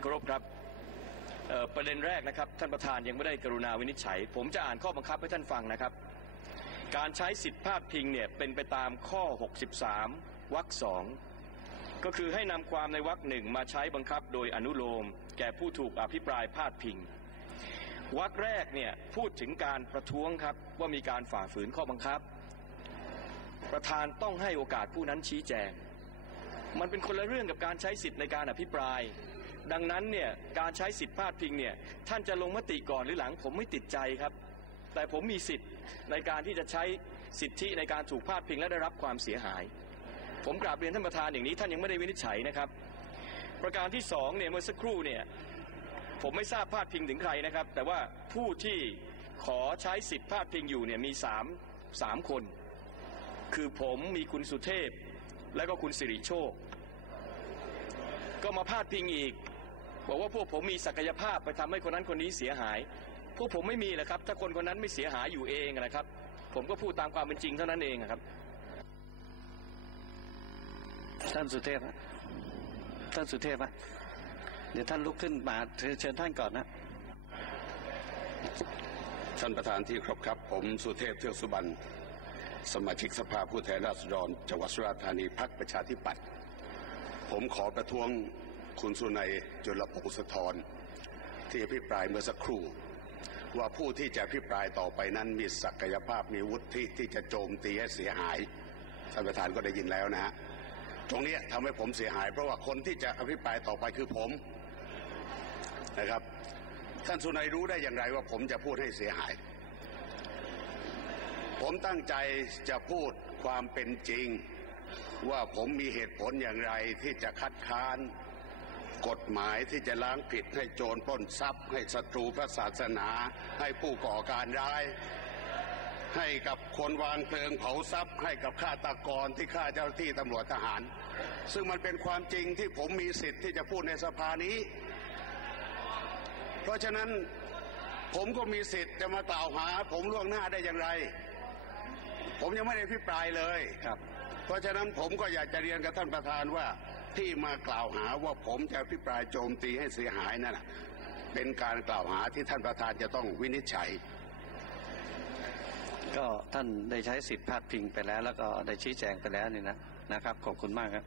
ครพครับประเด็นแรกนะครับท่านประธานยังไม่ได้กรุณาวินิจฉัย ผมจะอ่านข้อบังคับให้ท่านฟังนะครับ การใช้สิทธิพาดพิงเนี่ยเป็นไปตามข้อ 63วรรคสองก็คือให้นำความในวรรคหนึ่งมาใช้บังคับโดยอนุโลม แก่ผู้ถูกอภิปรายพาดพิงวรรคแรกเนี่ยพูดถึงการประท้วงครับว่ามีการฝ่าฝืนข้อบังคับ ประธานต้องให้โอกาสผู้นั้นชี้แจง มันเป็นคนละเรื่องกับการใช้สิทธิ์ในการอภิปราย ดังนั้นเนี่ยการใช้สิทธิพาดพิงเนี่ยท่านจะลงมติก่อนหรือหลังผมไม่ติดใจครับ แต่ผมมีสิทธิ์ในการที่จะใช้สิทธิในการถูกพาดพิงและได้รับความเสียหาย ผมกราบเรียนท่านประธานอย่างนี้ท่านยังไม่ได้วินิจฉัยนะครับ ประการที่สองเนี่ยเมื่อสักครู่เนี่ยผมไม่ทราบพาดพิงถึงใครนะครับ แต่ว่าผู้ที่ขอใช้สิทธิพาดพิงอยู่เนี่ยมีสามสามคน คือผมมีคุณสุเทพ และก็คุณสิริโชค ก็มาพาดพิงอีก บอกว่าพวกผมมีศักยภาพไปทำให้คนนั้นคนนี้เสียหาย พวกผมไม่มีแหละครับ ถ้าคนคนนั้นไม่เสียหายอยู่เองนะครับ ผมก็พูดตามความเป็นจริงเท่านั้นเองครับ ท่านสุเทพท่านสุเทพเดี๋ยวท่านลุกขึ้นมาเชิญท่านก่อนนะท่านประธานที่เคารพครับ ผมสุเทพเทือกสุบรรณสมาชิกสภาผู้แทนราษฎรจังหวัดสุราษฎร์ธานีพักประชาธิปัตย์ผมขอประท้วง คุณสุนัยจุลพงศธรที่อภิปรายเมื่อสักครู่ ว่าผู้ที่จะอภิปรายต่อไปนั้นมีศักยภาพมีวุฒิที่จะโจมตีให้เสียหายท่านประธานก็ได้ยินแล้วนะฮะตรงนี้ยทำให้ผมเสียหาย เพราะว่าคนที่จะอภิปรายต่อไปคือผมนะครับ ท่านสุนัยรู้ได้อย่างไรว่าผมจะพูดให้เสียหาย ผมตั้งใจจะพูดความเป็นจริง ว่าผมมีเหตุผลอย่างไรที่จะคัดค้าน กฎหมายที่จะล้างผิดให้โจรปล้นทรัพย์ ให้ศัตรูพระศาสนาให้ผู้ก่อการร้าย ให้กับคนวางเพลิงเผาทรัพย์ ให้กับฆาตกรที่ฆ่าเจ้าหน้าที่ตำรวจทหาร ซึ่งมันเป็นความจริงที่ผมมีสิทธิ์ที่จะพูดในสภานี้ เพราะฉะนั้นผมก็มีสิทธิ์จะมากล่าวหา ผมล่วงหน้าได้อย่างไร ผมยังไม่ได้พิปรายเลยครับ เพราะฉะนั้นผมก็อยากจะเรียนกับท่านประธานว่า ที่มากล่าวหาว่าผมจะพิปรายโจมตีให้เสียหายนั่นเป็นการกล่าวหาที่ท่านประธานจะต้องวินิจฉัย ก็ท่านได้ใช้สิทธิ์พาดพิงไปแล้ว แล้วก็ได้ชี้แจงไปแล้วนี่นะนะครับ ขอบคุณมากครับ